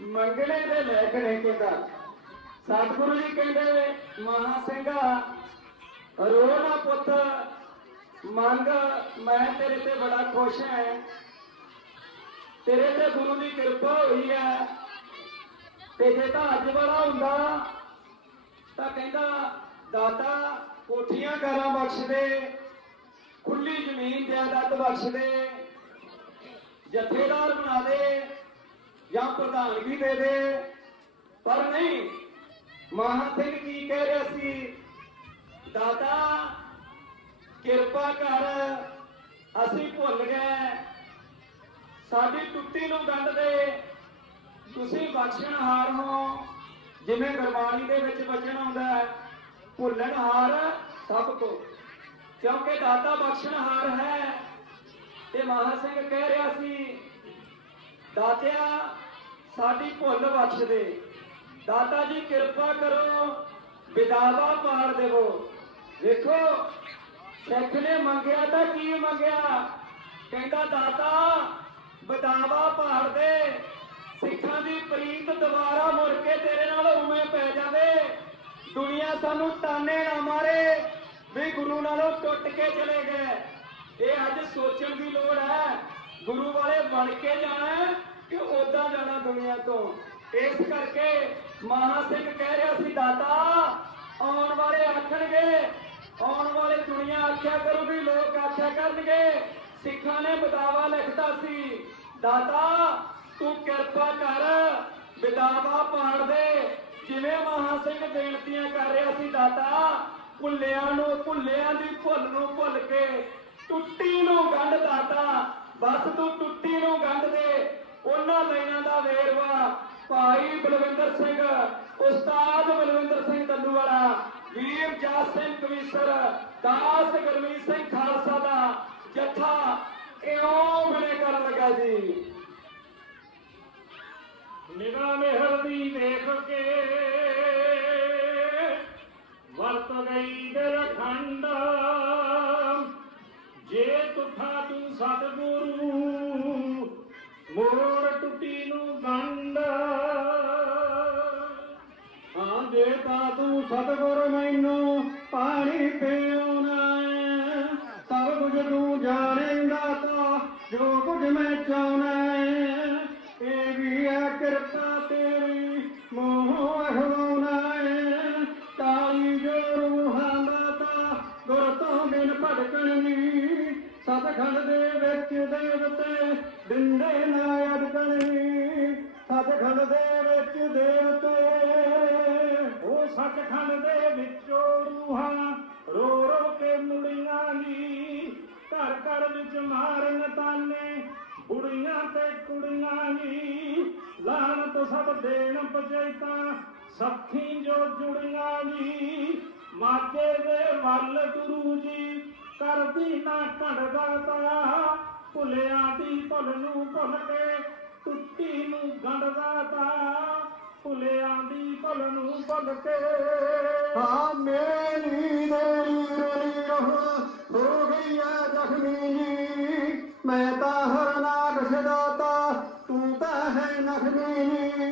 ਮੰਗਣੇ ਦੇ ਲੈਕ ਨਹੀਂ ਕਹਿੰਦਾ। ਸਤਿਗੁਰੂ ਜੀ ਕਹਿੰਦੇ ਮਹਾ ਸਿੰਘਾ ਰੋ ਨਾ ਪੁੱਤ, ਮੰਗ, ਮੈਂ ਤੇਰੇ ਤੇ ਬੜਾ ਖੁਸ਼ ਹਾਂ ਤੇਰੇ ਤੇ ਗੁਰੂ ਦੀ ਕਿਰਪਾ ਹੋਈ ਹੈ ਤੇ ਜੇ ਤਾਂ ਅੱਜ ਵਾਲਾ ਹੁੰਦਾ, ਤਾਂ ਕਹਿੰਦਾ, ਦਾਤਾ, ਕੋਠੀਆਂ ਘਰਾਂ ਬਖਸ਼ ਦੇ ਖੁੱਲੀ ਜ਼ਮੀਨ ਜਾਇਦਾਦ ਬਖਸ਼ ਦੇ ਜਥੇਦਾਰ ਬਣਾ ਦੇ। ਜਾਂ ਪ੍ਰਧਾਨਗੀ ਦੇ ਦੇ। ਪਰ ਨਹੀਂ ਮਹਾ ਸਿੰਘ ਕੀ ਕਹਿ ਰਿਹਾ ਸੀ? ਦਾਤਾ ਕਿਰਪਾ ਕਰ, ਅਸੀਂ ਭੁੱਲ ਗਏ। ਸਾਡੀ ਟੁੱਟੀ ਨੂੰ ਗੰਢ ਦੇ ਤੁਸੀਂ ਬਖਸ਼ਣਹਾਰ ਹੋ। ਜਿਵੇਂ ਗੁਰਬਾਣੀ ਦੇ ਵਿੱਚ ਵਚਨ ਆਉਂਦਾ ਹੈ ਭੁੱਲਣਹਾਰ ਸਭ ਕੋ। ਕਿਉਂਕਿ ਦਾਤਾ ਬਖਸ਼ਣਹਾਰ ਹੈ, ਤੇ ਮਹਾ ਸਿੰਘ ਕਹਿ ਰਿਹਾ ਸੀ ਦਾਤਿਆ, ਸਾਡੀ ਭੁੱਲ ਬਖਸ਼ ਦੇ। ਦਾਤਾ ਜੀ, ਕਿਰਪਾ ਕਰੋ ਵਿਦਾਵਾ ਪਾੜ ਦੇਵੋ। ਵੇਖੋ, ਸਿੱਖ ਨੇ ਮੰਗਿਆ ਤਾਂ ਕੀ ਮੰਗਿਆ? ਕਹਿੰਦਾ, ਦਾਤਾ ਵਿਦਾਵਾ ਪਾੜ ਦੇ। ਸਿੱਖਾਂ ਦੀ ਪ੍ਰੀਤ ਦੁਬਾਰਾ ਮੁੜ ਕੇ ਤੇਰੇ ਨਾਲ ਉਵੇਂ ਪੈ ਜਾਵੇ। ਦੁਨੀਆ ਸਾਨੂੰ ਤਾਨੇ ਨਾ ਮਾਰੇ ਵੀ ਗੁਰੂ ਨਾਲੋਂ ਟੁੱਟ ਕੇ ਚਲੇ ਗਏ। ਇਹ ਅੱਜ ਸੋਚਣ ਦੀ ਲੋੜ ਹੈ ਗੁਰੂ ਵਾਲੇ ਬਣ ਕੇ ਜਾਣਾ ਕਿ ਉਦਾਂ ਜਾਣਾ ਦੁਨੀਆ ਤੋਂ। ਇਸ ਕਰਕੇ ਮਹਾ ਸਿੰਘ ਕਹਿ ਰਿਹਾ ਸੀ, ਦਾਤਾ, ਆਉਣ ਵਾਲੇ ਆਖਣਗੇ, ਆਉਣ ਵਾਲੇ ਦੁਨੀਆ ਆਖਿਆ ਕਰੂਗੀ, ਲੋਕ ਆਖਿਆ ਕਰਨਗੇ। ਸਿੱਖਾਂ ਨੇ ਬਦਾਵਾ ਲਿਖਤਾ ਸੀ, ਦਾਤਾ, ਤੂੰ ਕਿਰਪਾ ਕਰ ਬਦਾਵਾ ਪਾੜ ਦੇ। ਜਿਵੇਂ ਮਹਾ ਸਿੰਘ ਬੇਨਤੀਆਂ ਕਰ ਰਿਹਾ ਸੀ, ਦਾਤਾ, ਭੁੱਲਿਆਂ ਨੂੰ, ਭੁੱਲਿਆਂ ਦੀ ਭੁੱਲ ਨੂੰ ਭੁੱਲ ਕੇ, ਟੁੱਟੀ ਨੂੰ ਗੰਢ ਦਾਤਾ ਬਸ ਤੂੰ ਟੁੱਟੀ ਨੂੰ ਗੰਢ ਦੇ। ਉਹਨਾਂ ਲਾਈਨਾਂ ਦਾ ਵੇਰਵਾ ਭਾਈ ਬਲਵਿੰਦਰ ਸਿੰਘ, ਉਸਤਾਦ ਬਲਵਿੰਦਰ ਸਿੰਘ ਦੰਦੂਵਾਲਾ, ਵੀਰ ਜਾਸ ਸਿੰਘ ਕਵੀਸਰ, ਦਾਸ ਗੁਰਮੀਤ ਸਿੰਘ ਖਾਲਸਾ ਦਾ ਜੱਥਾ ਇਉਂ ਬਣੇ ਕਰਨ ਲੱਗਾ ਜੀ। ਨਿਗਾਹ ਮਿਹਰ ਦੀ ਵੇਖ ਕੇ ਵਰਤ ਗਈ ਦਿਲ ਜੇ ਤੁਠਾ ਤੂੰ ਸਤਿਗੁਰੂ ਮੋੜ ਟੁੱਟੀ ਨੂੰ ਗੰਢ ਹਾਂ ਜੇ ਤਾਂ ਤੂੰ ਸਤਿਗੁਰ ਮੈਨੂੰ ਪਾਣੀ ਪਿਉਣਾ ਹੈ, ਸਭ ਕੁਝ ਤੂੰ ਜਾਣੇਂਗਾ ਜੋ ਉਹ ਦੇ ਵਿੱਚੋਂ ਰੂਹਾਂ ਰੋ ਰੋ ਕੇ ਮੁੜੀਆਂ ਨੀ। ਘਰ ਘਰ ਵਿੱਚ ਮਾਰਨ ਤਾਨੇ ਬੁੜੀਆਂ ਤੇ ਕੁੜੀਆਂ ਨੀ। ਲਾਹਨਤ ਸਭ ਦੇਣ ਪਚੈਤਾ ਸੱਖੀ ਜੋ ਜੁੜੀਆਂ ਨੀ। ਮਾਤੇ ਦੇ ਵੱਲ ਗੁਰੂ ਜੀ ਕਰਦੀ ਨਾ ਘੜਦਾ ਤਾ ਭੁਲਿਆ ਦੀ ਭੁੱਲ ਨੂੰ ਭੁੱਲ ਕੇ ਟੁੱਟੀ ਨੂੰ ਗੰਢਦਾ ਤਾ ਭੁੱਲਿਆਂ ਦੀ ਭੁੱਲ ਨੂੰ ਭੁੱਲ ਕੇ। ਹਾਂ ਮੇਰੀ ਮੇਰੀ ਰੋਲੀ ਰਹ, ਹੋ ਗਈ ਐ ਜ਼ਖਮੀ ਜੀ ਮੈਂ ਤਾਂ ਹਰਨਾਕ ਸਦਾਤਾ ਤੂੰ ਤਾਂ ਹੈ ਨਖਮੀ ਜੀ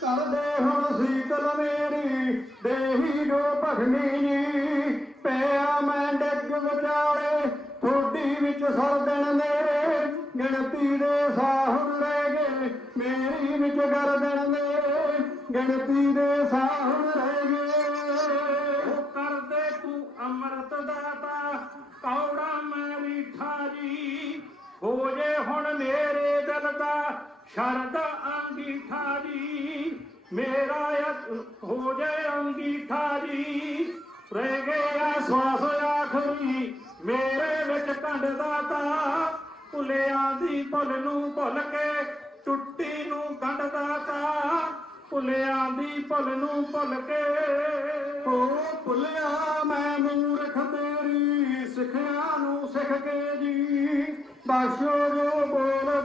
ਕਰਦੇ ਹੁਣ ਸੀਤਲ ਮੇਰੀ, ਦੇਹੀ ਜੋ ਭਖਮੀ ਜੀ ਪਿਆ ਮੈਂ ਡਿੱਗ ਵਿਚਾਲੇ ਥੋੜੀ ਵਿੱਚ ਸਰ ਦਿਨ ਮੇਰੇ। ਗਿਣਤੀ ਦੇ ਸਾਹੁਰ ਲੈ ਗਏ, ਮੇਰੀ ਵਿੱਚ ਗਰਦਨ ਮੇਰੇ। ਗਿਣਤੀ ਦੇ ਸਾਹੁਰ ਰਹਿ ਗਏ। ਕਰਦੇ ਤੂੰ ਅੰਮ੍ਰਿਤ ਦਾਤਾ, ਕੌੜਾ ਮੇਰੀ ਠਾਰੀ। ਹੋ ਜੇ ਹੁਣ ਮੇਰੇ ਦਿਲ ਦਾ ਸ਼ਰਦ ਅੰਗੀਠਾ ਜੀ ਮੇਰਾ ਹੋ ਜੇ ਅੰਗੀਠਾ ਜੀ ਰਹਿ ਗਿਆ ਸਵਾਸ ਆਖਰੀ, ਮੇਰੇ ਵਿੱਚ ਕੰਡ ਦਾਤਾ। ਭੁੱਲਿਆ ਦੀ ਭੁੱਲ ਨੂੰ ਭੁੱਲ ਕੇ ਚੁੱਟੀ ਨੂੰ ਗੰਢ ਦਾਤਾ। ਭੁੱਲਿਆਂ ਦੀ ਭੁੱਲ ਨੂੰ ਭੁੱਲ ਕੇ। ਓ ਭੁੱਲਿਆ ਮੈਂ ਮੂਰਖ ਤੇਰੀ ਸਿੱਖਿਆ ਨੂੰ ਸਿੱਖ ਕੇ ਜੀ। ਬਾਸ਼ੋ ਜੋ ਬੋਲ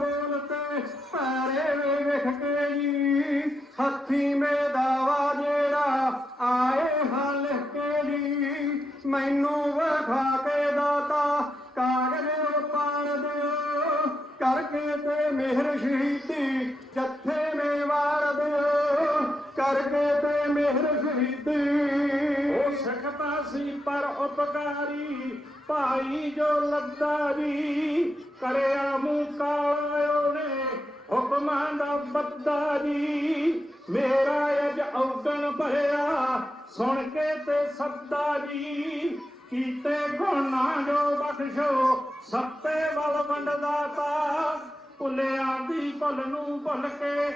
ਤੇ ਮਿਹਰ ਸ਼ਹੀਦੀ। ਉਹ ਸਿੱਖਤਾ ਸੀ ਪਰ ਉਪਕਾਰੀ, ਭਾਈ ਜੋ ਲੱਦਾ ਜੀ ਕਰਿਆ ਮੂੰਹ ਕਾਲਾ ਉਹਨੇ ਹੁਕਮਾਂ ਦਾ ਬੱਦਾ ਜੀ ਮੇਰਾ ਅਜ ਔਗਣ ਭਰਿਆ, ਸੁਣ ਕੇ ਤੇ ਸੱਦਾ ਜੀ ਕੀਤੇ ਗੁਣਾ ਜੋ ਬਖਸ਼ੋ, ਸੱਤੇ ਵੱਲ ਵੰਡਦਾ ਤਾ। ਭੁੱਲਿਆ ਦੀ ਭੁੱਲ ਨੂੰ ਭੁੱਲ ਕੇ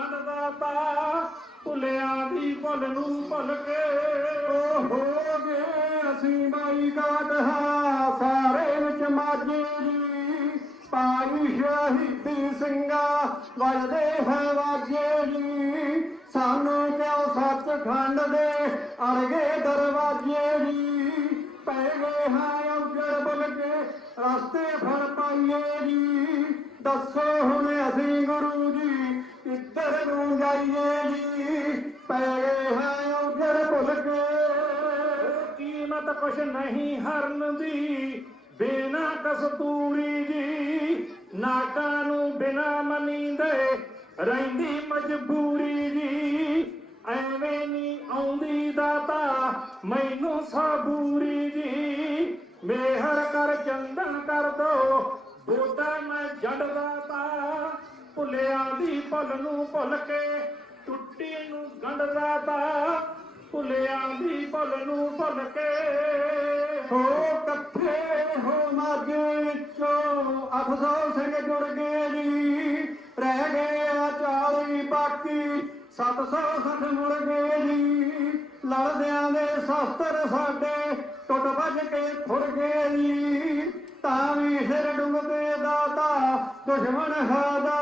ਨੂੰ ਭੁੱਲਿਆ ਦੀ ਭੁੱਲ ਨੂੰ ਭੁੱਲ ਕੇ। ਉਹ ਹੋ ਗਏ ਅਸੀਂ ਮਾਈ ਕਾਟਹਾ ਸਾਰੇ ਵਿੱਚ ਮਾਝੇ ਜੀ। ਪਾਈ ਸ਼ਹੀਦੀ ਸਿੰਘਾ, ਵਜਦੇ ਹੈ ਵਾਜੇ ਜੀ। ਸਾਨੂੰ ਕਿਉਂ ਸੱਚਖੰਡ ਦੇ ਅਰਗੇ ਦਰਵਾਜੇ ਜੀ? ਪੈ ਗਏ ਹਾਂ ਉਜੜ ਬੁਲ ਕੇ, ਰਸਤੇ ਫੜ ਪਾਈਏ ਜੀ। ਦੱਸੋ ਹੁਣ ਅਸੀਂ ਗੁਰੂ ਜੀ ਕਿੱਧਰ ਨੂੰ ਜਾਈਏ ਜੀ ਪੈ ਹਾਂ ਉਜੜ ਬੁਲ ਕੇ। ਕੀਮਤ ਕੁਛ ਨਹੀਂ ਹਰਨ ਦੀ, ਬਿਨਾ ਕਸਤੂਰੀ ਜੀ। ਨਾਕਾਂ ਨੂੰ ਬਿਨਾ ਮਨੀਂਦੇ ਰਹਿੰਦੀ ਮਜਬੂਰੀ ਜੀ। ਐਵੇਂ ਨਹੀਂ ਆਉਂਦੀ ਦਾਤਾ, ਮੈਨੂੰ ਸਬੂਰੀ ਜੀ। ਮੇਹਰ ਕਰ ਚੰਦਨ ਕਰ ਦੋ, ਬੋਟਾ ਮੈਂ ਜੜਦਾ ਤਾ ਭੁੱਲਿਆ ਦੀ ਭੁੱਲ ਨੂੰ ਭੁੱਲ ਕੇ ਟੁੱਟੀ ਨੂੰ ਗੰਢਦਾ ਤਾ। ਭੁੱਲਿਆ ਦੀ ਭੁੱਲ ਨੂੰ ਭੁੱਲ ਕੇ ਹੋ ਇਕੱਠੇ ਹੋ ਮਾਝੇ ਵਿੱਚੋਂ ਅਫਸੋ ਸਿੰਘ ਜੁੜ ਗਏ ਜੀ। ਰਹਿ ਗਏ ਆ ਚਾਲੀ ਬਾਕੀ 760 ਮੁੜ ਗਏ ਜੀ। ਲੜਦਿਆਂ ਦੇ ਸ਼ਸਤਰ ਸਾਡੇ ਟੁੱਟ ਭੱਜ ਕੇ ਫੁਰ ਗਏ ਜੀ। ਤਾਂ ਵੀ ਸਿਰ ਡੁੱਬਦੇ ਦਾਤਾ, ਦੁਸ਼ਮਣ ਹਾਦਾਰਾਂ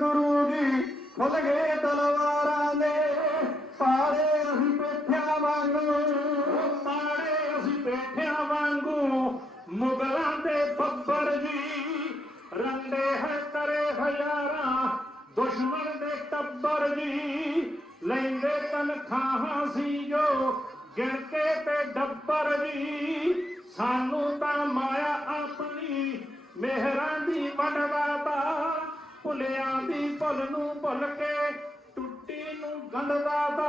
ਗੁਰੂ ਜੀ ਖੁੱਲ ਗਏ ਤਲਵਾਰਾਂ ਦੇ। ਪਾੜੇ ਅਸੀਂ ਪੇਠਿਆਂ ਵਾਂਗੂ, ਪਾੜੇ ਅਸੀਂ ਬੈਠਿਆਂ ਵਾਂਗੂ। ਮੁਗਲਾਂ ਦੇ ਬੱਬਰ ਜੀ, ਰੰਡੇ ਹੈ ਕਰੇ ਹਜ਼ਾਰਾਂ। ਦੁਸ਼ਮਣ ਦੇ ਟੱਬਰ ਜੀ, ਲੈਂਦੇ ਤਨਖਾਹਾਂ ਸੀ ਜੋ ਗਿਣ ਤੇ ਡੱਬਰ ਜੀ। ਸਾਨੂੰ ਤਾਂ ਮਾਇਆ ਆਪਣੀ ਮਿਹਰਾਂ ਦੀ ਵੰਡਦਾ ਭੁਲਿਆਂ ਦੀ ਭੁੱਲ ਨੂੰ ਭੁੱਲ ਕੇ ਟੁੱਟੀ ਨੂੰ ਗੰਢਦਾ ਤਾ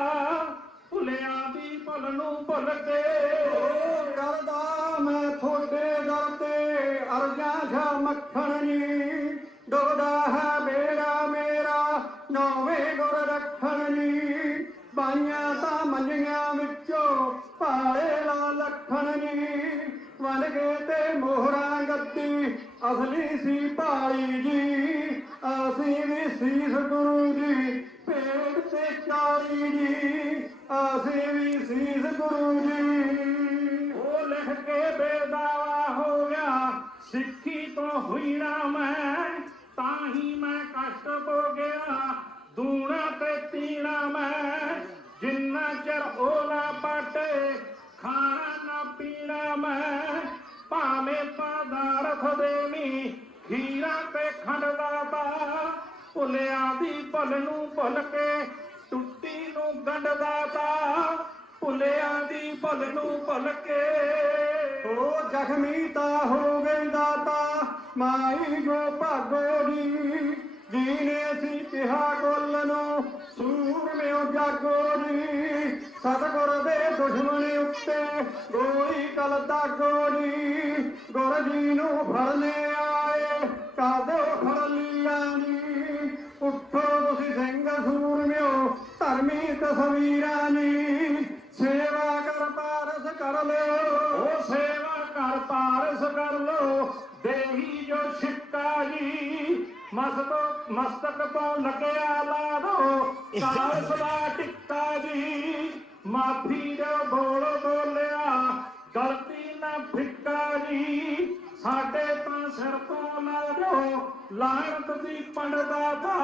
ਭੁੱਲਿਆਂ ਦੀ ਭੁੱਲ ਨੂੰ ਭੁੱਲ ਕੇ ਕਰਦਾ ਮੈਂ ਤੁਹਾਡੇ ਦਰ ਤੇ। ਅਰਜਾਂ ਛਾ ਮੱਖਣ ਜੀ ਡੋਦਾ ਹੈ ਬੇੜਾ ਮੇਰਾ। ਨੌਵੇਂ ਗੁਰ ਰੱਖਣ ਨੀ ਬਾਈਆਂ ਤਾਂ ਮੰਜੀਆਂ ਵਿੱਚੋਂ ਭਾਲੇ ਲਾ ਲੱਖਣ ਜੀ ਵਨ ਗਏ ਤੇ ਮੋਹਰਾਂ ਗੱਦੀ ਅਸਲੀ ਸੀ ਭਾਲੀ ਜੀ। ਅਸੀਂ ਵੀ ਸੀਸ ਗੁਰੂ ਜੀ ਪੇੜ ਤੇ ਚਾਲੀ ਜੀ। ਅਸੀਂ ਵੀ ਸੀਸ ਗੁਰੂ ਜੀ। ਉਹ ਲਿਖ ਕੇ ਬੇਦਾਵਾ ਹੋ ਗਿਆ, ਸਿੱਖੀ ਤੋਂ ਹੋਈ ਨਾ ਮੈਂ ਤਾਂ ਹੀ ਮੈਂ ਕਸ਼ਟ ਹੋ ਗਿਆ। ਦੂਣਾ ਤੇ ਤੀਣਾ ਮੈਂ, ਜਿੰਨਾ ਚਿਰ ਓਲਾ ਭੁੱਲਿਆਂ ਦੀ ਭੁੱਲ ਨੂੰ ਭੁੱਲ ਕੇ ਟੁੱਟੀ ਨੂੰ ਗੰਢਦਾ ਤਾ। ਭੁੱਲਿਆਂ ਦੀ ਭੁੱਲ ਨੂੰ ਭੁੱਲ ਕੇ। ਉਹ ਜ਼ਖਮੀ ਤਾਂ ਹੋ ਗਈ ਦਾਤਾ ਮਾਈ ਜੋ ਭਾਗੋ ਜੀ ਜੀਨੇ ਸੀ ਕਿਹਾ ਗੁੱਲ ਨੂੰ ਸੂਰਮਿਓ ਜਾਗੋ ਜੀ ਸਤਗੁਰ ਦੇ ਦੁਸ਼ਮਣ ਉੱਤੇ ਗੋਲੀ ਕਲ ਦਾਗੋ ਜੀ ਗੁਰ ਜੀ ਨੂੰ ਫੜਨੇ ਆਏ ਕਾਦੋ ਧਰਮੀ ਤਸਵੀਰਾਂ ਜੀ ਸੇਵਾ ਕਰ ਪਾਰਸ ਕਰ ਲਿਓ। ਉਹ ਸੇਵਾ ਕਰ ਪਾਰਸ ਕਰ ਲੋ ਦੇਹੀ ਜੋ ਛਿੱਕਾ ਜੀ ਮਸਤਕ ਮਸਤਕ ਤੋਂ ਲੱਗਿਆ ਲਾ ਦੋ ਕਾਰਸ ਦਾ ਟਿੱਕਾ ਜੀ, ਮਾਫੀ ਜੋ ਬੋਲ ਬੋਲਿਆ। ਗਲਤੀ ਨਾ ਫਿੱਕਾ ਜੀ, ਸਾਡੇ ਤਾਂ ਸਿਰ ਤੋਂ ਲਾ ਦੋ ਲਾਹਨਤ ਦੀ ਪੰਡਦਾ ਦਾ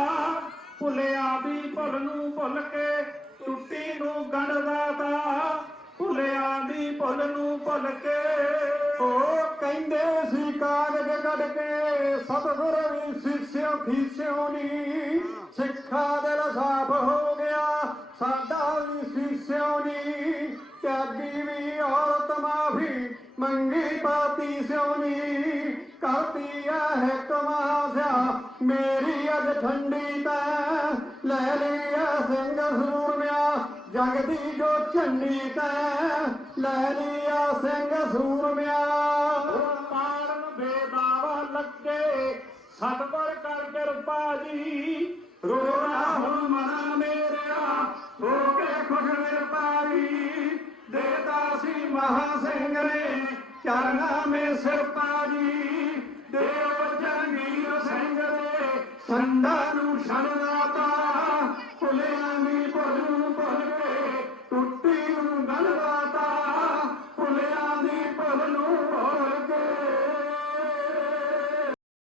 ਭੁੱਲਿਆ ਦੀ ਭੁੱਲ ਨੂੰ ਭੁੱਲ ਕੇ ਟੁੱਟੀ ਨੂੰ ਗੰਢਦਾ ਦਾ ਭੁੱਲਿਆ ਦੀ ਭੁੱਲ ਨੂੰ ਭੁੱਲ ਕੇ। ਉਹ ਕਹਿੰਦੇ ਸੀ ਕਾਗਜ਼ ਕੱਢ ਕੇ, ਸਤਿਗੁਰ ਵੀ ਸਿਸਿਓ ਖੀਸਿਓ ਨੀ। ਸਿੱਖਾ ਦਿਲ ਸਾਫ਼ ਹੋ ਗਿਆ, ਸਾਡਾ ਵੀ ਸਿਸਿਓ ਨੀ। ਤਿਆਗੀ ਵੀ ਔਰਤ ਮਾਫੀ ਮੰਗੀ, ਪਾਤੀ ਸਿਓ ਨੀ। ਕਰਤੀ ਹੈ ਕਮਾਸਿਆ ਮੇਰੀ ਅਜ ਠੰਡੀ ਜਗਦੀ ਜੋ ਝੰਡੀ ਤਾਂ, ਲੈ ਲਿਆ ਸਿੰਘ ਸੂਰਮਿਆ। ਮਾਰਨ ਬੇਦਾਵਾ ਲੱਗੇ ਸਤਿਗੁਰ ਕਰ ਕਿਰਪਾ ਜੀ। ਰੋਣਾ ਹੁਣ ਮਨ ਮੇਰਿਆ, ਹੋ ਕੇ ਖੁਸ਼ ਨਿਰਪਾਰੀ ਦੇਤਾ ਸੀ ਮਹਾ ਸਿੰਘ ਨੇ, ਚਰਨਾ ਮੇ ਸਿਰ ਪਾਜੀ। ਦੇਵ ਜੰਗੀਰ ਸਿੰਘ ਨੇ ਸੰਡਾ ਨੂੰ ਛੜਨਾ 하나가